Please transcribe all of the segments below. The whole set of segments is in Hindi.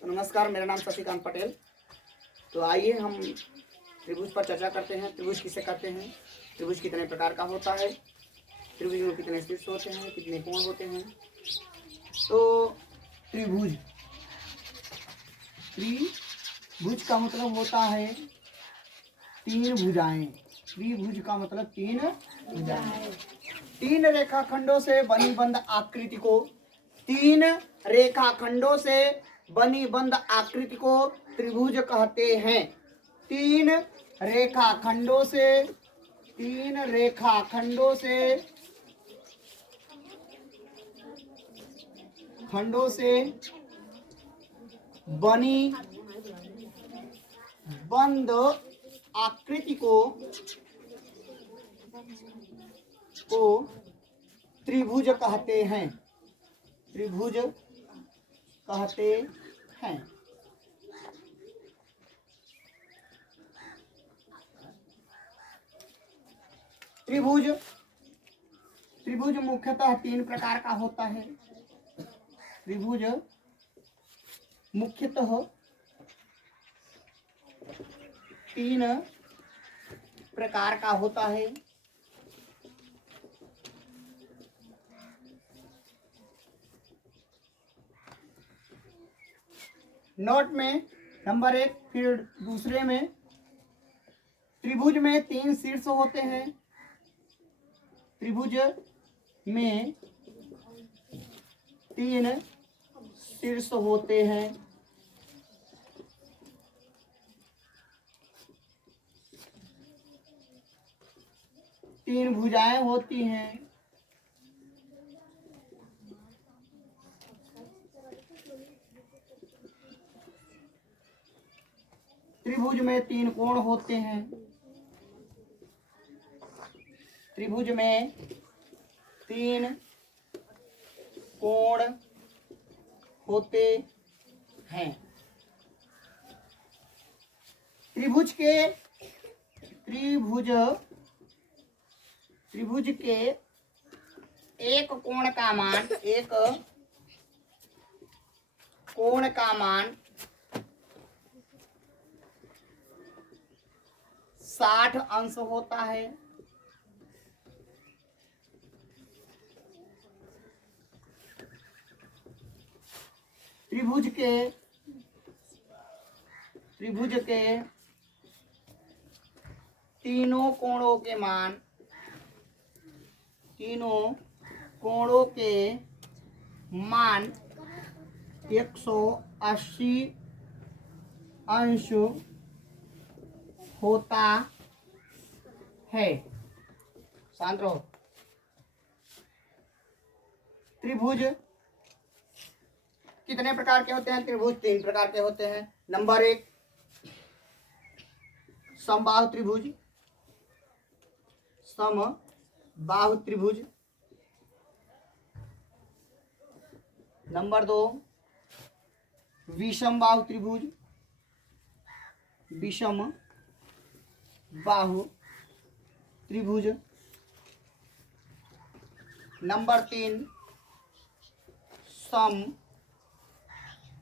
तो नमस्कार, मेरा नाम शशिकांत पटेल। तो आइए हम त्रिभुज पर चर्चा करते हैं। त्रिभुज किसे कहते हैं, त्रिभुज कितने प्रकार का होता है, त्रिभुज में कितने शीर्ष होते हैं, कितने कोण होते हैं। तो त्रिभुज त्रिभुज का मतलब होता है तीन भुजाएं। त्रिभुज का मतलब तीन भुजाएं। तीन रेखाखंडों से बनी बंद आकृति को तीन रेखाखंडों से बनी बंद आकृति को त्रिभुज कहते हैं। तीन रेखाखंडों से बनी बंद आकृति को त्रिभुज कहते हैं। त्रिभुज कहते हैं। त्रिभुज मुख्यतः तीन प्रकार का होता है। त्रिभुज मुख्यतः तीन प्रकार का होता है। नोट में नंबर 1, फिर दूसरे में त्रिभुज में तीन शीर्ष होते हैं। त्रिभुज में तीन शीर्ष होते हैं। तीन भुजाएं होती हैं। त्रिभुज में तीन कोण होते हैं। त्रिभुज में तीन कोण होते हैं। त्रिभुज के एक कोण का मान 60 अंश होता है। त्रिभुज के तीनों कोणों के मान 180 अंश होता है। शांत रहो। त्रिभुज कितने प्रकार के होते हैं? त्रिभुज तीन प्रकार के होते हैं। नंबर 1, समबाहु त्रिभुज। समबाहु त्रिभुज। नंबर 2, विषमबाहु त्रिभुज। विषम बाहु त्रिभुज। नंबर 3, सम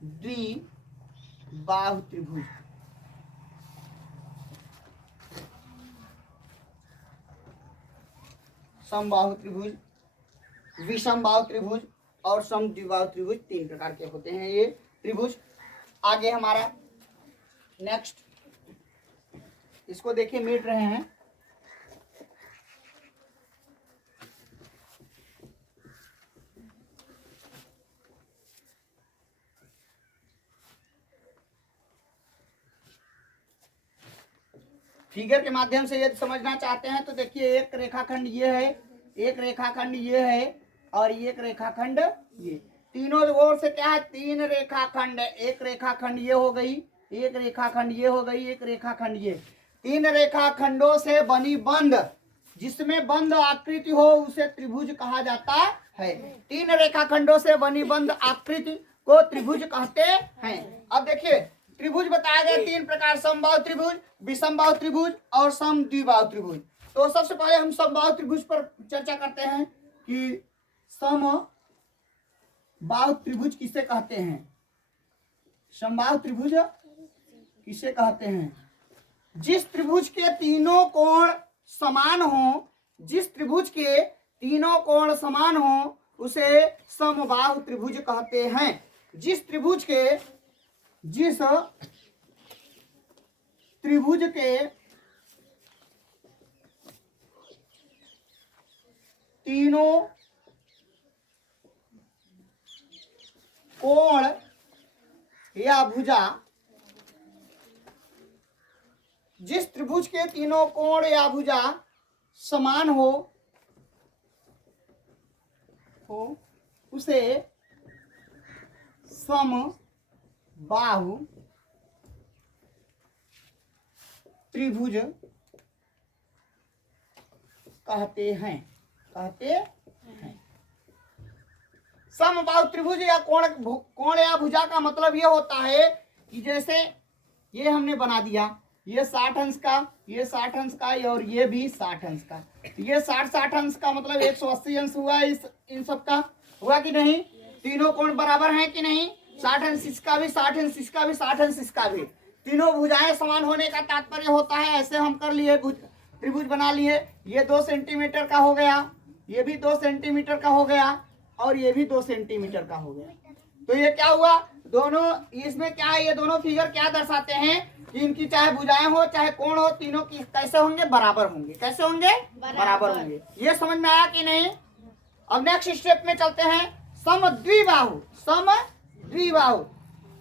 द्विबाहु त्रिभुज। समबाहु त्रिभुज, विषमबाहु त्रिभुज और सम द्विबाहु त्रिभुज तीन प्रकार के होते हैं ये त्रिभुज। आगे हमारा नेक्स्ट, इसको देखिए, मिट रहे हैं। फिगर के माध्यम से यदि समझना चाहते हैं तो देखिए, एक रेखाखंड ये है, एक रेखाखंड ये है और एक रेखाखंड ये। तीनों ओर से क्या है? तीन रेखाखंड। एक रेखाखंड ये हो गई, एक रेखाखंड ये हो गई, एक रेखाखंड ये। तीन रेखाखंडों से बनी बंद, जिसमें बंद आकृति हो उसे त्रिभुज कहा जाता है। तीन रेखाखंडों से बनी बंद आकृति को त्रिभुज कहते हैं। अब देखिए, त्रिभुज बताया गया तीन प्रकार, समबाहु त्रिभुज, विषमबाहु त्रिभुज और सम द्विबाहु त्रिभुज। तो सबसे पहले हम समबाहु त्रिभुज पर चर्चा करते हैं कि समबाहु त्रिभुज किसे कहते हैं। समबाहु त्रिभुज किसे कहते हैं? जिस त्रिभुज के तीनों कोण समान हो, जिस त्रिभुज के तीनों कोण समान हो उसे समबाहु त्रिभुज कहते हैं। जिस त्रिभुज के तीनों कोण या भुजा, जिस त्रिभुज के तीनों कोण या भुजा समान हो उसे समबाहु त्रिभुज कहते हैं। समबाहु त्रिभुज या कोण या भुजा का मतलब ये होता है कि जैसे ये हमने बना दिया, ये 60 अंश का, ये 60 अंश का, और ये भी 60 अंश का, ये 60 अंश का मतलब 180 अंश हुआ इन सब का, हुआ कि नहीं? तीनों कोण बराबर हैं कि नहीं? 60 अंश इसका भी, 60 अंश इसका भी, 60 अंश इसका भी। तीनों भुजाएं समान होने का तात्पर्य होता है, ऐसे हम कर लिए, त्रिभुज बना लिए। ये 2 सेंटीमीटर का हो गया, ये भी 2 सेंटीमीटर का हो गया, और ये भी 2 सेंटीमीटर का हो गया। तो ये क्या हुआ? दोनों इसमें क्या है, ये दोनों फिगर क्या दर्शाते हैं कि इनकी चाहे भुजाएं हो चाहे कोण हो, तीनों की कैसे होंगे? बराबर होंगे। कैसे होंगे? बराबर होंगे। ये समझ में आया कि नहीं? अब नेक्स्ट स्टेप में चलते हैं, समद्विबाहु। समद्विबाहु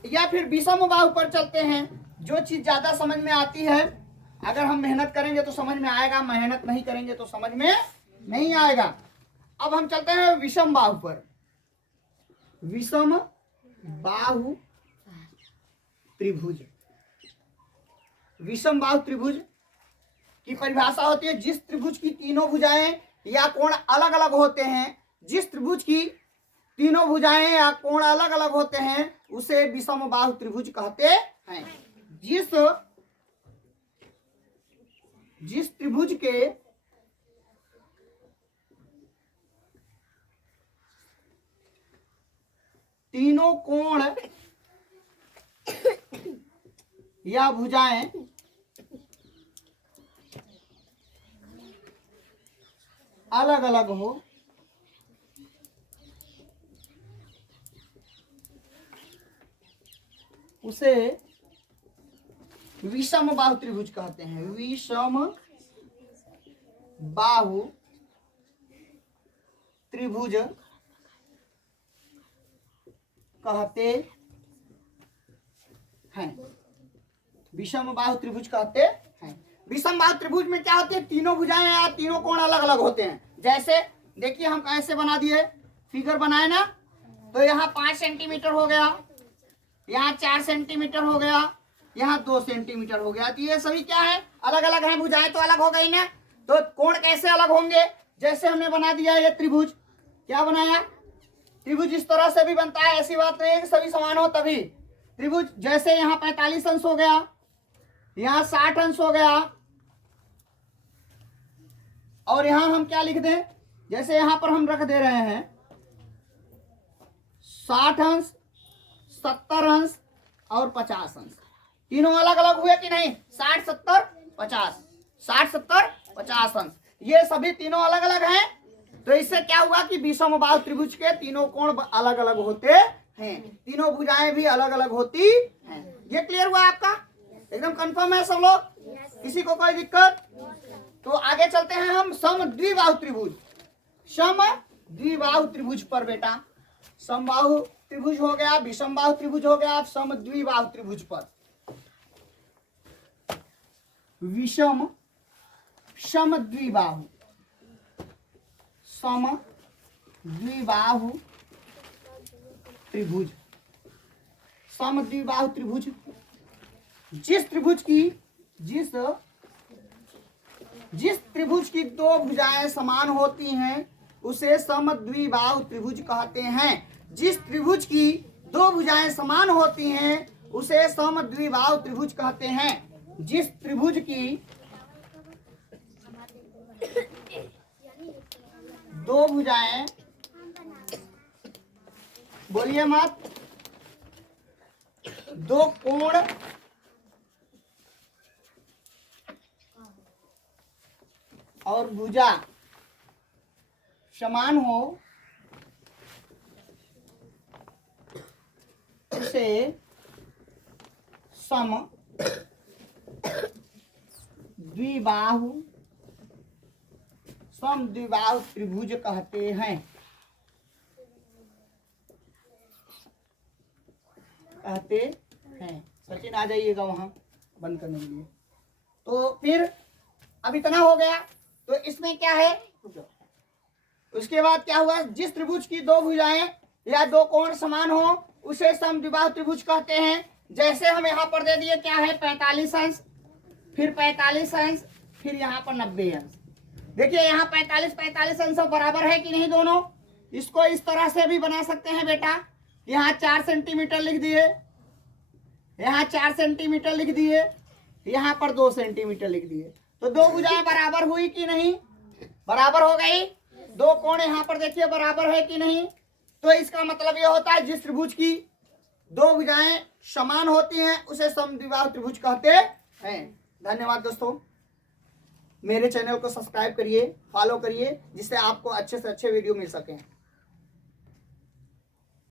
या फिर विषम बाहु पर चलते हैं। जो चीज ज्यादा समझ में आती है, अगर हम मेहनत करेंगे तो समझ में आएगा, मेहनत नहीं करेंगे तो समझ में नहीं आएगा। अब हम चलते हैं विषम बाहु पर। विषम बाहु त्रिभुज। विषम बाहु त्रिभुज की परिभाषा होती है जिस त्रिभुज की तीनों भुजाएं या कोण अलग अलग होते हैं, जिस त्रिभुज की तीनों भुजाएं या कोण अलग अलग होते हैं उसे विषम बाहु त्रिभुज कहते हैं। जिस त्रिभुज के तीनों कोण या भुजाएं अलग अलग हो उसे विषम बाहु त्रिभुज कहते हैं। विषम बाहु त्रिभुज कहते हैं। विषम बाहु त्रिभुज कहते हैं। विषम बाहु त्रिभुज में क्या होती है? तीनों भुजाएं या तीनों कोण अलग अलग होते हैं। जैसे देखिए हम कैसे बना दिए, फिगर बनाए ना, तो यहाँ 5 सेंटीमीटर हो गया, यहाँ 4 सेंटीमीटर हो गया, यहाँ 2 सेंटीमीटर हो गया। तो ये सभी क्या है? अलग अलग हैं। भुजाएं तो अलग हो गई ना, तो कोण कैसे अलग होंगे? जैसे हमने बना दिया ये त्रिभुज, क्या बनाया? त्रिभुज इस तरह से भी बनता है, ऐसी बात नहीं है कि सभी समान हो तभी। त्रिभुज जैसे यहाँ 45 अंश हो गया, यहाँ 60 अंश हो गया, और यहाँ हम क्या लिख दें? जैसे यहाँ पर हम रख दे रहे हैं 60 अंश, 70 अंश और 50 अंश। तीनों अलग अलग हुए कि नहीं? 60 70 50, 60 70 50 अंश, ये सभी तीनों अलग अलग हैं। तो इससे क्या हुआ कि विषम बाहु त्रिभुज के तीनों कोण अलग अलग होते हैं, तीनों भुजाएं भी अलग अलग होती हैं। ये क्लियर हुआ आपका? एकदम कंफर्म है सब लोग? किसी को कोई दिक्कत? तो आगे चलते हैं हम समद्विबाहु त्रिभुज। समद्विबाहु त्रिभुज पर बेटा, समबाहु त्रिभुज हो गया, विषम बाहु त्रिभुज हो गया, समद्विबाहु त्रिभुज पर विषम समद्विबाहु समद्विबाहु त्रिभुज। समद्विबाहु त्रिभुज जिस त्रिभुज की 2 भुजाएं समान होती हैं उसे समद्विबाहु त्रिभुज कहते हैं। जिस त्रिभुज की 2 भुजाएं समान होती हैं उसे समद्विबाहु त्रिभुज कहते हैं। जिस त्रिभुज की 2 भुजाएं, बोलिए मत, दो कोण और भुजा समान हो उसे सम द्विबाहु समद्विबाहु त्रिभुज कहते हैं। सचिन आ जाइएगा वहां बंद करने के लिए। तो फिर अब इतना हो गया, तो इसमें क्या है, उसके बाद क्या हुआ, जिस त्रिभुज की दो भुजाएं या दो कोण समान हो उसे समद्विबाहु त्रिभुज कहते हैं। जैसे हम यहाँ पर दे दिए क्या है 45 अंश, फिर 45 अंश, फिर यहाँ पर 90 अंश। देखिए यहाँ 45 अंश बराबर है कि नहीं दोनों। इसको इस तरह से भी बना सकते हैं बेटा, यहाँ 4 सेंटीमीटर लिख दिए, यहाँ 4 सेंटीमीटर लिख दिए, यहाँ पर 2 सेंटीमीटर लिख दिए, तो दो भुजाएं बराबर हुई कि नहीं, बराबर हो गई। दो कोण यहाँ पर देखिए बराबर है कि नहीं। तो इसका मतलब यह होता है जिस त्रिभुज की दो भुजाएं समान होती हैं उसे समद्विबाहु त्रिभुज कहते हैं। धन्यवाद दोस्तों, मेरे चैनल को सब्सक्राइब करिए, फॉलो करिए, जिससे आपको अच्छे से अच्छे वीडियो मिल सके।